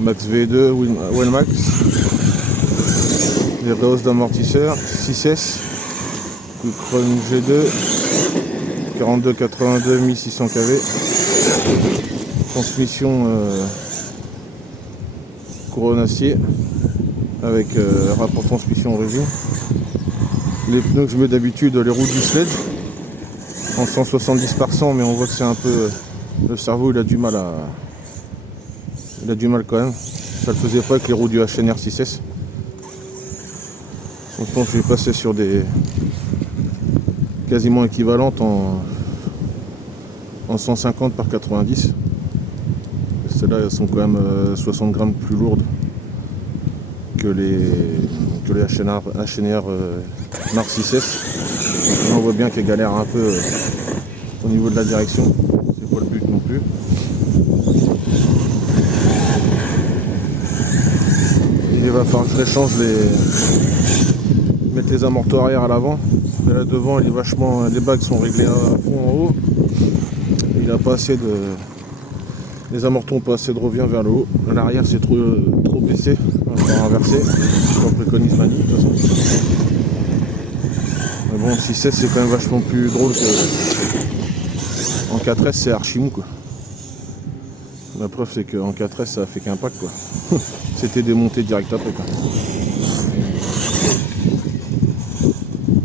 Max V2, Wellmax, les rehausses d'amortisseurs, 6S, Quick-Run G2, 4282 1600 kV, transmission couronne acier avec rapport transmission origine. Les pneus que je mets d'habitude, les roues du Sledge en 170 par 100, mais on voit que c'est un peu le cerveau, il a du mal quand même. Ça le faisait pas avec les roues du HNR 6S. Donc je pense que je vais passer sur des quasiment équivalentes en 150 par 90. Celles-là, elles sont quand même 60 grammes plus lourdes que les HNR Mark 6S. On voit bien qu'elle galère un peu au niveau de la direction. C'est pas le but non plus. Il va falloir que je réchange mettre les amortisseurs arrière à l'avant. Là devant, il est vachement, les bagues sont réglées à fond en haut. Il a pas assez de, les amortisseurs n'ont pas assez de revient vers le haut. À l'arrière, c'est trop baissé. On va inverser. On préconise Mani de toute façon. Mais bon, 6S c'est quand même vachement plus drôle que en 4S, c'est archi mou quoi. La preuve c'est qu'en 4S ça a fait qu'un pack quoi. C'était démonté direct après quoi.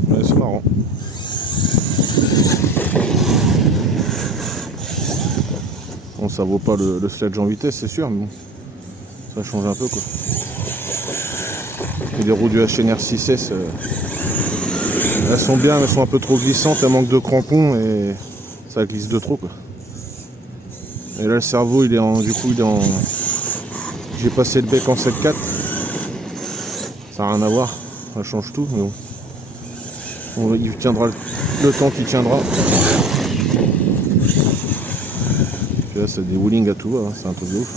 Ouais, c'est marrant. Bon, ça vaut pas le Sledge en vitesse c'est sûr, mais bon, ça change un peu quoi. Et les roues du HNR 6S elles sont bien, mais elles sont un peu trop glissantes, elles manquent de crampons et ça glisse de trop quoi. Et là le cerveau il est en, du coup il est en, j'ai passé le bec en 7.4, ça n'a rien à voir, ça change tout, mais bon, il tiendra le temps qu'il tiendra. Puis là c'est des wheelings à tout va, hein, c'est un peu de ouf.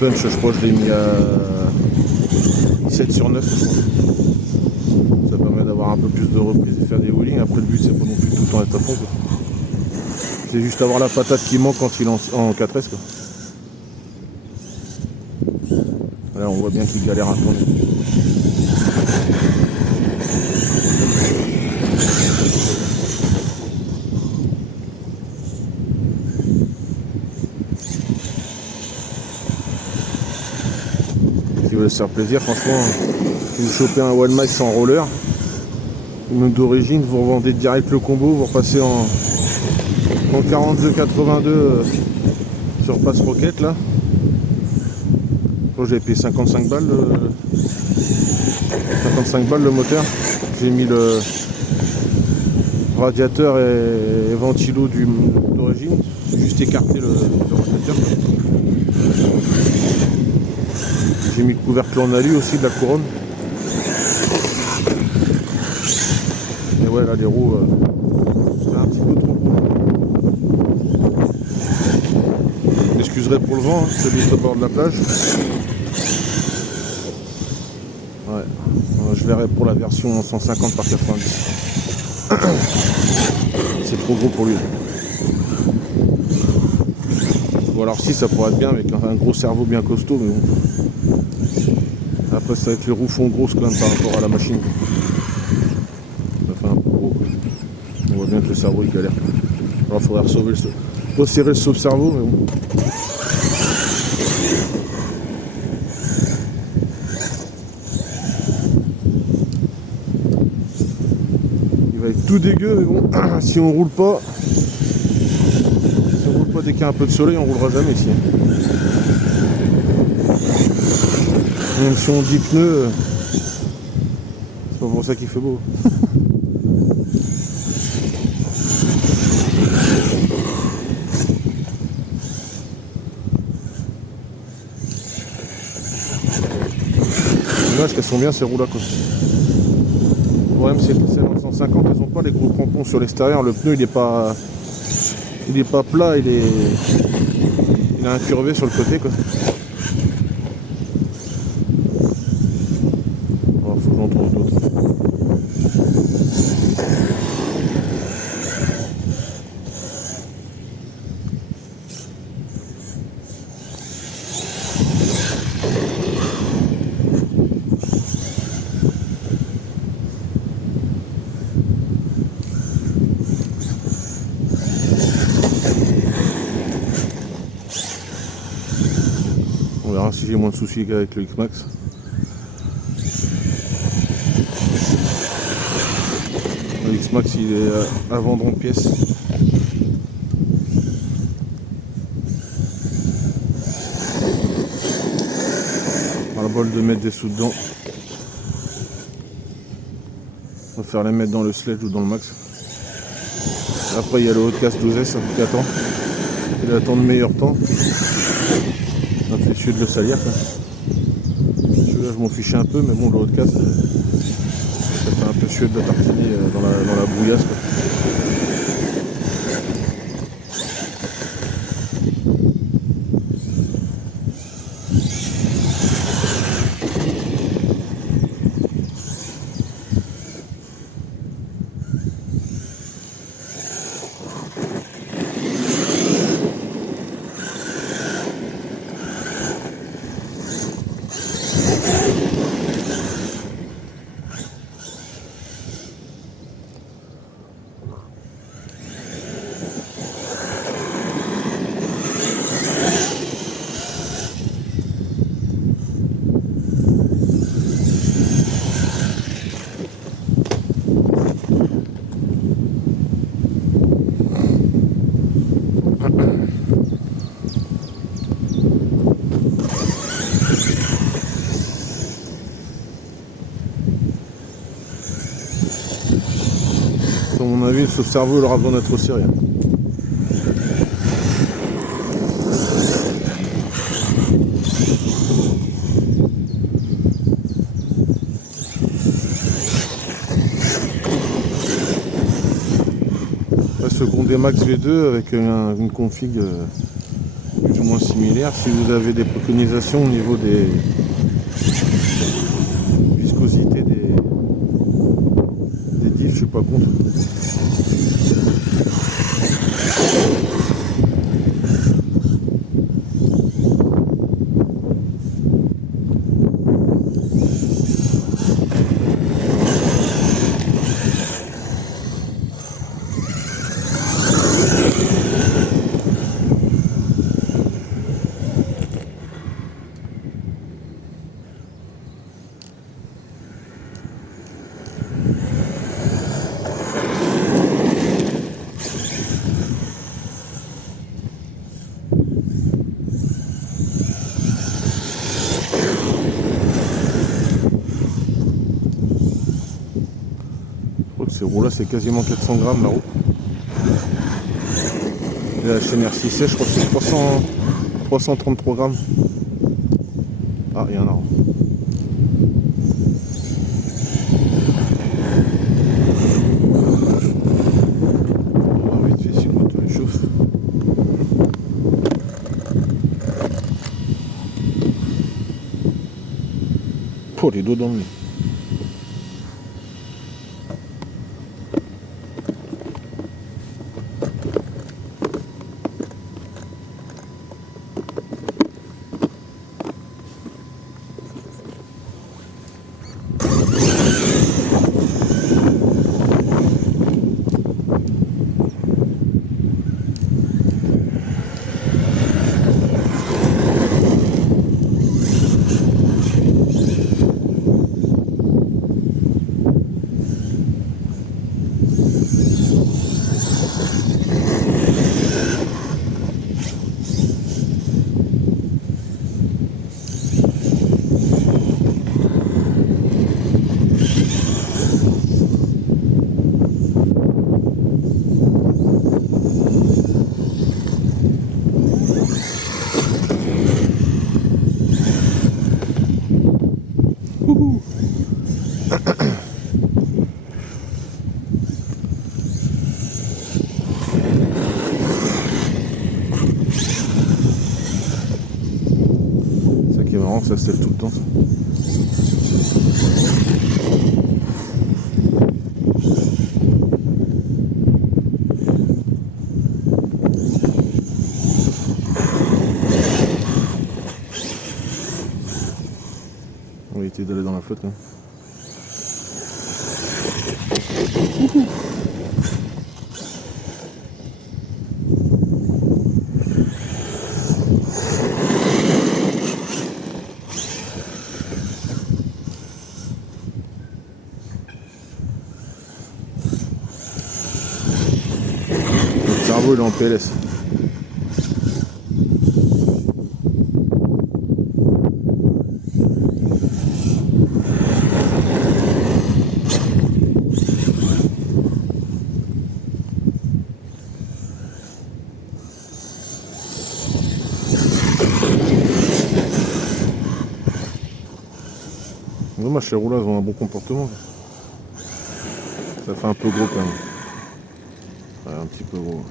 Le punch je crois que je l'ai mis à 7 sur 9 je crois. Ça permet d'avoir un peu plus de reprise et faire des wheelings. Après le but c'est pas non plus tout le temps être à fond quoi. C'est juste avoir la patate qui manque quand il est en 4S quoi. Là on voit bien qu'il galère à tourner. Si vous voulez se faire plaisir, franchement, si vous chopez un Wellmax sans roller, ou même d'origine, vous revendez direct le combo, vous repassez en 42,82 sur Pass Rocket là. Moi j'avais payé 55 balles le moteur. J'ai mis le radiateur et ventilo d'origine. J'ai juste écarté le radiateur. J'ai mis le couvercle en alu aussi de la couronne. Et ouais là les roues c'est un petit peu trop gros. M'excuserai pour le vent, hein, celui au bord de la plage. Ouais, je verrai pour la version 150 par 90. C'est trop gros pour lui. Bon alors si ça pourrait être bien avec un gros cerveau bien costaud, mais bon. Après ça va être les roues font grosses quand même par rapport à la machine. Ça fait un peu gros. On voit bien que le cerveau il galère. Alors il faudrait resserrer le sauve-cerveau, mais bon. Il va être tout dégueu, mais bon, si on roule pas dès qu'il y a un peu de soleil, on roulera jamais ici. Même si on dit pneus, c'est pas pour ça qu'il fait beau. Dommage qu'elles sont bien ces roues là quoi. Le problème c'est que celles en 150 elles ont pas les gros crampons sur l'extérieur, le pneu il est pas plat, il a incurvé sur le côté quoi. Alors, faut que j'en trouve d'autres. On verra si j'ai moins de soucis qu'avec le X-Max. Le X-Max il est à vendre en pièces. À la bol de mettre des sous dedans. On va faire les mettre dans le sledge ou dans le max. Après il y a le Hotcast 12S qui attend. Il attend de meilleurs temps. Ça me fait chier de le salir. Celui-là je m'en fichais un peu, mais bon, le Hotcast ça fait un peu chier de la tartiner dans la brouillasse, quoi. À mon avis, ce cerveau il aura besoin d'être serré. Là, ce Condé Max V2 avec une config plus ou moins similaire. Si vous avez des préconisations au niveau des viscosités des diffs, je suis pas contre. Ces roues-là, c'est quasiment 400 grammes la roue. Et la chaîne R6C, je crois que c'est 333 grammes. Ah, il y en a un. On va vite fait si le moteur il chauffe. Oh, les dos dans le nez. Ça se lève tout le temps. On va éviter d'aller dans la flotte. Hein. cerveau il est en PLS. Dommage, ces roues là ont un bon comportement. Ça fait un peu gros quand même. Ouais, un petit peu gros.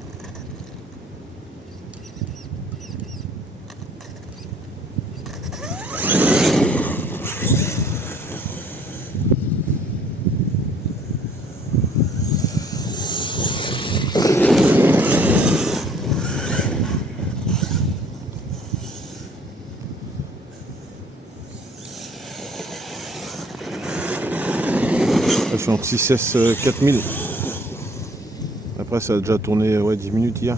Je suis en 6S 4000. Après ça a déjà tourné 10 minutes hier.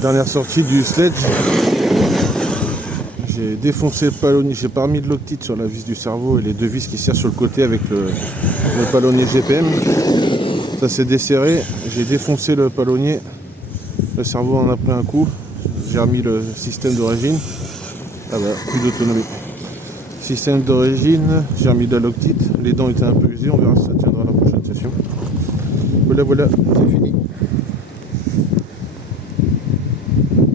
Dernière sortie du sledge, j'ai défoncé le palonnier, j'ai pas remis de loctite sur la vis du cerveau et les deux vis qui serrent sur le côté avec le palonnier GPM. Ça s'est desserré, j'ai défoncé le palonnier, le cerveau en a pris un coup, j'ai remis le système d'origine, ah bah, plus d'autonomie. Système d'origine, j'ai remis de la loctite, les dents étaient un peu usées, on verra si ça tiendra à la prochaine session. Voilà, c'est fini.